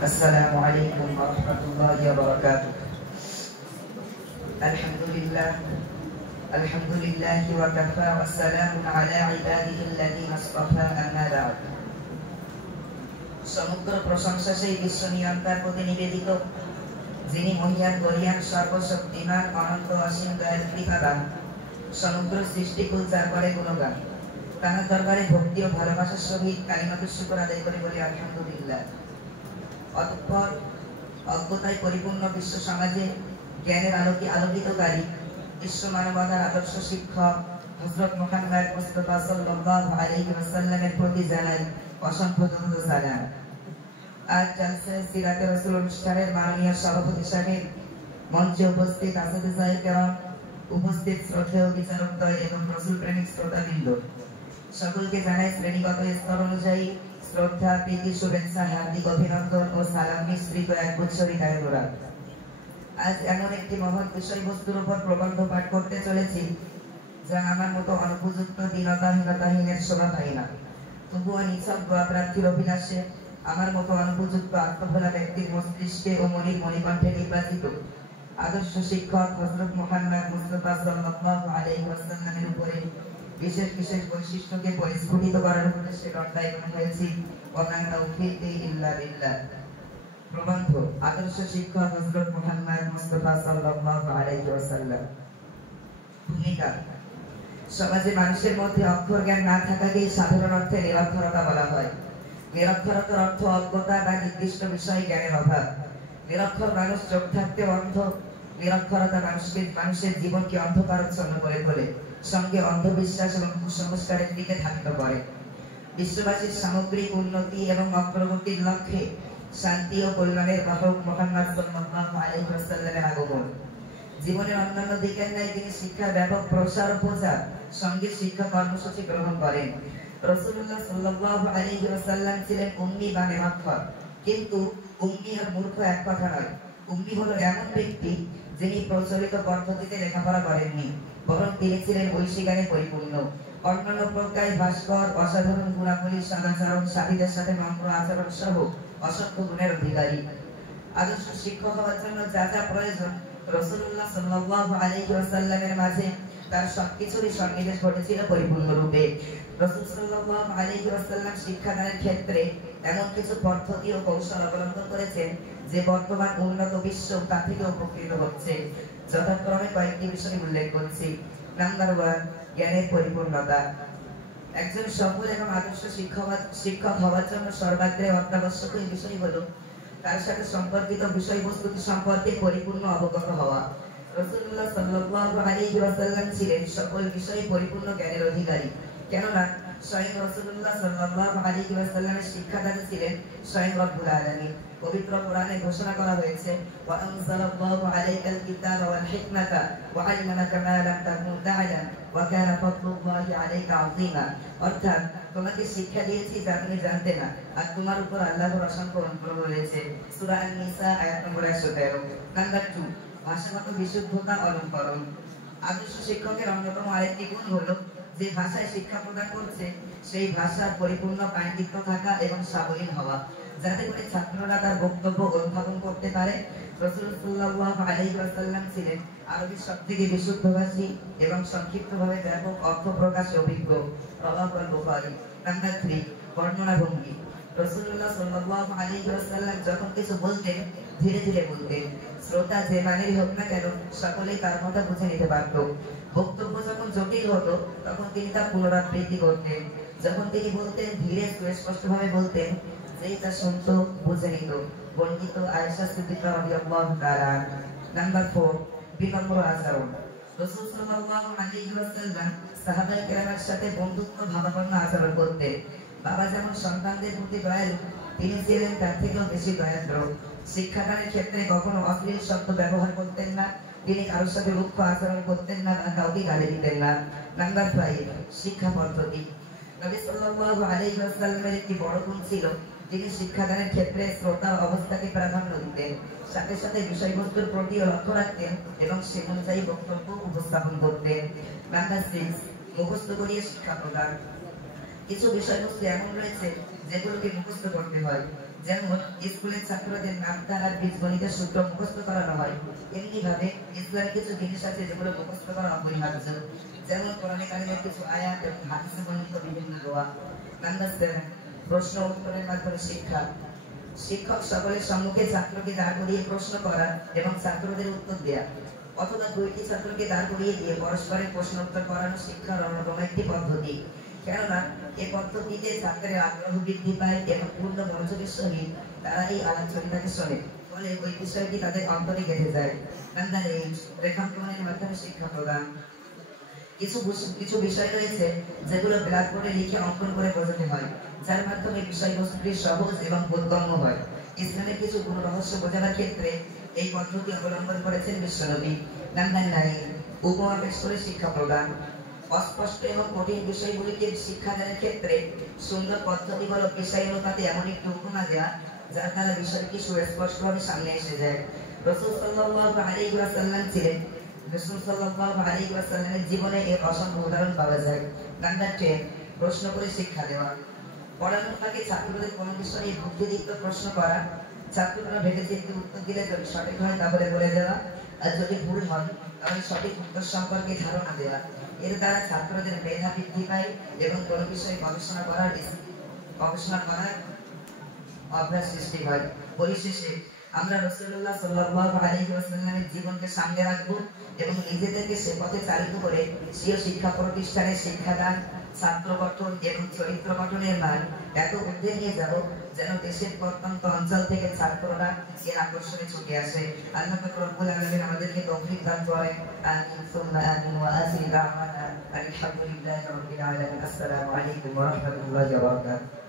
Assalamualaikum warahmatullahi wabarakatuh. Alhamdulillah wa kafa wa salamun ala ibadihi alladhina istafa amma ba'd. সমগ্র প্রশংসা সেই বিশ্ব নিয়ন্তার প্রতি নিবেদিত, যিনি মহিয়ান গরিয়ান সর্বশক্তিমান অনন্ত অসীম দয়াল কৃপাদান, সমগ্র সৃষ্টিকুল যার করে গুণগান। তাঁর দরবারে ভক্তি ও ভালোবাসার সহিত কালিমাতুশ শুকর আদায় করে বলি আলহামদুলিল্লাহ। অতঃপর অজ্ঞতায় পরিপূর্ণ বিশ্ব সমাজে জ্ঞানের আলোকে আলোকিতকারী বিশ্ব মানবতার আদর্শ শিক্ষক হযরত মুহাম্মদ মুস্তাফা সাল্লাল্লাহু আলাইহি ওয়াসাল্লামের প্রতি জানাই অসংখ্য দরুদ ও সালাম। আজ জালসায়ে সিরাতে রাসূল অনুষ্ঠানের মাননীয় সভাপতি সাহেব, মঞ্চে উপস্থিত আসিফ কেরাম, উপস্থিত শ্রদ্ধেয় বিচারকদ্বয় এবং রাসূল প্রেমিক শ্রোতাবৃন্দ, সকলকে জানাই শ্রেণীগত স্তর অনুযায়ী শ্রদ্ধা, প্রীতি, শুভেচ্ছা, হার্দিক অভিনন্দন ও সালাম মিশ্রিত এক গুচ্ছ হৃদয়ের গোলাপ। আজ এমন একটি মহৎ বিষয়বস্তুর উপর প্রবন্ধ পাঠ করতে চলেছি যা আমার মতো অনুপযুক্ত দীনতাহীনতাহীনের শোভা পায় না। তবুও নিছক দোয়া প্রার্থীর অভিলাষে আমার মতো অনুপযুক্ত আত্মভোলা ব্যক্তির মস্তিষ্কে ও মনির মণিকণ্ঠে নির্বাচিত আদর্শ শিক্ষক হযরত মুহাম্মদ মুস্তাফা সাল্লাল্লাহু আলাইহি ওয়াসাল্লামের উপরে বিশেষ বিশেষ বৈশিষ্ট্যকে পরিস্ফুটিত করার উদ্দেশ্যে দণ্ডায়মান হয়েছি। ওয়া মা তাওফীকি ইল্লা বিল্লাহ। প্রবন্ধ: আদর্শ শিক্ষক হযরত মুহাম্মদ মুস্তাফা সাল্লাল্লাহু আলাইহি ওয়াসাল্লাম। ভূমিকা: সমাজে মানুষের মধ্যে অক্ষর জ্ঞান না থাকাকেই সাধারণ অর্থে নিরক্ষরতা বলা হয়। নিরক্ষরতার অর্থ অজ্ঞতা বা নির্দিষ্ট বিষয়ে জ্ঞানের অভাব। নিরক্ষর মানুষ চোখ থাকতে অন্ধ। নিরক্ষরতা মানুষের জীবনকে অন্ধকারাচ্ছন্ন করে তোলে, সঙ্গে অন্ধবিশ্বাস এবং কুসংস্কারের দিকে ধাবিত করে। বিশ্ববাসীর সামগ্রিক উন্নতি এবং অগ্রগতির লক্ষ্যে শান্তি ও কল্যাণের বাহক মুহাম্মদ সাল্লাল্লাহু আলাইহি ওয়াসাল্লামের আগমন। জীবনের অন্যান্য দিকের ন্যায় তিনি শিক্ষার ব্যাপক প্রসার ও প্রচার, সঙ্গে শিক্ষা কর্মসূচি গ্রহণ করেন। রাসূলুল্লাহ সাল্লাল্লাহু আলাইহি ওয়াসাল্লাম ছিলেন উম্মি বা নিরক্ষর, কিন্তু উম্মি আর মূর্খ এক কথা নয়। উম্মি হলো এমন ব্যক্তি যিনি প্রচলিত পদ্ধতিতে লেখাপড়া করেননি, বরং তিনি ছিলেন ঐশিকানে পরিপূর্ণ। অন্যান্য প্রজ্ঞায় ভাস্কর, অসাধারণ গুণাবলী, সদাচরণ, সাথীদের সাথে নম্র আচরণ সহ অসংখ্য গুণের অধিকারী। আদর্শ শিক্ষক হওয়ার জন্য যা যা প্রয়োজন রাসূলুল্লাহ সাল্লাল্লাহু আলাইহি ওয়াসাল্লামের মাঝে তার সবকিছুরই সন্নিবেশ ঘটেছিল পরিপূর্ণরূপে। রাসূল সাল্লাল্লাহু আলাইহি ওয়াসাল্লাম শিক্ষাদানের ক্ষেত্রে এমন কিছু পদ্ধতি ও কৌশল অবলম্বন করেছেন যে বর্তমান উন্নত বিশ্ব তা থেকে উপকৃত হচ্ছে। যথাক্রমে কয়েকটি বিষয় উল্লেখ করছি। নাম্বার 1, জ্ঞানের পরিপূর্ণতা। একজন সফল এবং আদর্শ শিক্ষক হওয়ার জন্য সর্বাগ্রে অত্যাবশ্যক বিষয় হলো তার সাথে সম্পর্কিত বিষয়বস্তুটি সম্পর্কে পরিপূর্ণ অবগত হওয়া। রাসূলুল্লাহ সাল্লাল্লাহু আলাইহি ওয়াসাল্লাম ছিলেন সকল বিষয়ে পরিপূর্ণ জ্ঞানের অধিকারী, কেননা স্বয়ং রাসূলুল্লাহ সাল্লাল্লাহু আলাইহি ওয়াসাল্লামের শিক্ষাদাতা ছিলেন স্বয়ং রব্বুল আলামিন। পবিত্র কোরআনে ঘোষণা করা হয়েছে, ওয়া আনজালাল্লাহু আলাইকাল কিতাবা ওয়াল হিকমাতা ওয়া আল্লামাকা মা লাম তাকুন তা'লাম ওয়া কানা ফাদলুল্লাহি আলাইকা আযীমা। অর্থাৎ তোমাকে শিক্ষা দিয়েছি যা তুমি জানতে না, আর তোমার উপর আল্লাহর অসংখ্য অনুগ্রহ রয়েছে। সূরা আন-নিসা আয়াত নম্বর 113। নাম্বার 2, ভাষাগত বিশুদ্ধতা অলঙ্করণ। আদর্শ শিক্ষকের অন্যতম আরেকটি গুণ হলো যে ভাষায় শিক্ষা প্রদান করছে সেই ভাষার পরিপূর্ণ পাণ্ডিত্য থাকা এবং সাবলীল হওয়া, যাতে করে ছাত্ররা তার বক্তব্য অনুধাবন করতে পারে। রাসূল সাল্লাল্লাহু আলাইহি ওয়াসাল্লাম ছিলেন আরবীর সবথেকে বিশুদ্ধভাষী এবং সংক্ষিপ্তভাবে ব্যাপক অর্থ প্রকাশে অভিজ্ঞ। রাওয়াহু আল-বুখারী। নাম্বার 3, বর্ণনা ভঙ্গি। রাসূলুল্লাহ সাল্লাল্লাহু আলাইহি ওয়াসাল্লাম যখন কিছু বলতেন ধীরে ধীরে বলতেন। শ্রোতা যে মানেরই হোক না কেন সকলেই তার কথা বুঝে নিতে পারত। বক্তব্য যখন জটিল হতো তখন তিনি তা পুনরাবৃত্তি করতেন। যখন তিনি বলতেন ধীরে সুস্পষ্টভাবে বলতেন, যেই তা শুনতো বুঝে নিত। বর্ণিত আয়েশা সিদ্দিকা রাদিয়াল্লাহু তাআলা। নাম্বার 4, বিনম্র আচরণ। রাসূল সাল্লাল্লাহু আলাইহি ওয়াসাল্লাম সাহাবায়ে কেরামের সাথে বন্ধুত্ব ভাবাপন্ন আচরণ করতেন। বাবা যেমন সন্তানদের প্রতি দয়ালু, তিনি ছিলেন তার থেকেও বেশি দয়াদ্র। শিক্ষাদানের ক্ষেত্রে কখনো অশ্লীল শব্দ ব্যবহার করতেন না, তিনি কারোর সাথে রুক্ষ আচরণ করতেন না বা কাউকে গালি দিতেন না। নাম্বার 5, শিক্ষা পদ্ধতি। নবী সাল্লাল্লাহু আলাইহি ওয়াসাল্লামের একটি বড় গুণ ছিল, তিনি শিক্ষাদানের ক্ষেত্রে শ্রোতার অবস্থাকে প্রাধান্য দিতেন, সাথে সাথে বিষয়বস্তুর প্রতি লক্ষ্য রাখতেন এবং সে অনুযায়ী বক্তব্য উপস্থাপন করতেন। নাম্বার 6, মুখস্থ করিয়ে শিক্ষা প্রদান। কিছু বিষয়বস্তু এমন রয়েছে যেগুলোকে মুখস্থ করতে হয়। যেমন স্কুলের ছাত্রদের নাম তাহার বীজগণিতের সূত্র মুখস্থ করানো হয়, এমনি ভাবে ইসলামের কিছু জিনিস আছে যেগুলো মুখস্থ করা অপরিহার্য। যেমন কোরআনে কারিমের কিছু আয়াত এবং হাদিসে বর্ণিত বিভিন্ন দোয়া। নাম্বার 7, প্রশ্ন উত্তরের মাধ্যমে শিক্ষা। শিক্ষক সকলের সম্মুখে ছাত্রকে দাঁড় করিয়ে প্রশ্ন করা এবং ছাত্রদের উত্তর দেয়া, অথবা দুইটি ছাত্রকে দাঁড় করিয়ে দিয়ে পরস্পরের প্রশ্ন উত্তর করানো শিক্ষার অন্যতম একটি পদ্ধতি। কেননা এই পদ্ধতিতে ছাত্রের আগ্রহ বৃদ্ধি পায় এবং পূর্ণ মনোযোগের সহিত তারা এই আলোচনাটাকে শোনে, ফলে ওই বিষয়টি তাদের অন্তরে গেঁথে যায়। নাম্বার 8, রেখাঙ্কনের মাধ্যমে শিক্ষা প্রদান। কিছু বিষয় রয়েছে যেগুলো ব্ল্যাকবোর্ডে লিখে অঙ্কন করে বোঝাতে হয়, যার মাধ্যমে বিষয়বস্তুটি সহজ এবং বোধগম্য হয়। ইসলামের কিছু গুণ রহস্য বোঝানোর ক্ষেত্রে এই পদ্ধতি অবলম্বন করেছেন বিশ্বনবী। নাম্বার 9, উপমা পেশ করে শিক্ষা প্রদান। অস্পষ্ট এবং কঠিন বিষয়গুলিকে শিক্ষাদানের ক্ষেত্রে সুন্দর পদ্ধতি হলো বিষয় অনুপাতে এমন একটি উপমা দেওয়া যার দ্বারা বিষয়টি সুস্পষ্টভাবে সামনে এসে যায়। রাসূল সাল্লাল্লাহু আলাইহি ওয়াসাল্লাম ছিলেন রাসূল সাল্লাল্লাহু আলাইহি ওয়াসাল্লামের জীবনে এর অসংখ্য উদাহরণ পাওয়া যায়। নাম্বার 10, প্রশ্ন করে শিক্ষা দেওয়া। পড়ানোর আগে ছাত্রদের কোনো বিষয়ে বুদ্ধিদীপ্ত প্রশ্ন করা, ছাত্ররা ভেবে চিন্তে উত্তর দিলে যদি সঠিক হয় তাহলে বলে দেওয়া, আর যদি ভুল হয় তাহলে সঠিক উত্তর সম্পর্কে ধারণা দেওয়া। এর দ্বারা ছাত্রদের মেধা বৃদ্ধি পায় এবং কোনো বিষয়ে গবেষণা করার অভ্যাস সৃষ্টি হয়। পরিশেষে আমরা রাসূলুল্লাহ সাল্লাল্লাহু আলাইহি ওয়াসাল্লামের জীবনকে সামনে রাখবো এবং নিজেদেরকে সে পথে চালিত করে স্বীয় শিক্ষা প্রতিষ্ঠানের শিক্ষাদান, ছাত্র গঠন এবং চরিত্র গঠনের মান এত ঊর্ধ্বে নিয়ে যাব যেন দেশের প্রত্যন্ত অঞ্চল থেকে ছাত্ররা এর আকর্ষণে ছুটে আসে। আল্লাহ পাক রব্বুল আলামিন আমাদেরকে তৌফিক দান করেন। আমিন সুম্মা আমিন ওয়া আখিরু দাওয়ানা আলহামদুলিল্লাহি রাব্বিল আলামিন। আসসালামু আলাইকুম ওয়া রাহমাতুল্লাহি ওয়া বারাকাতুহু।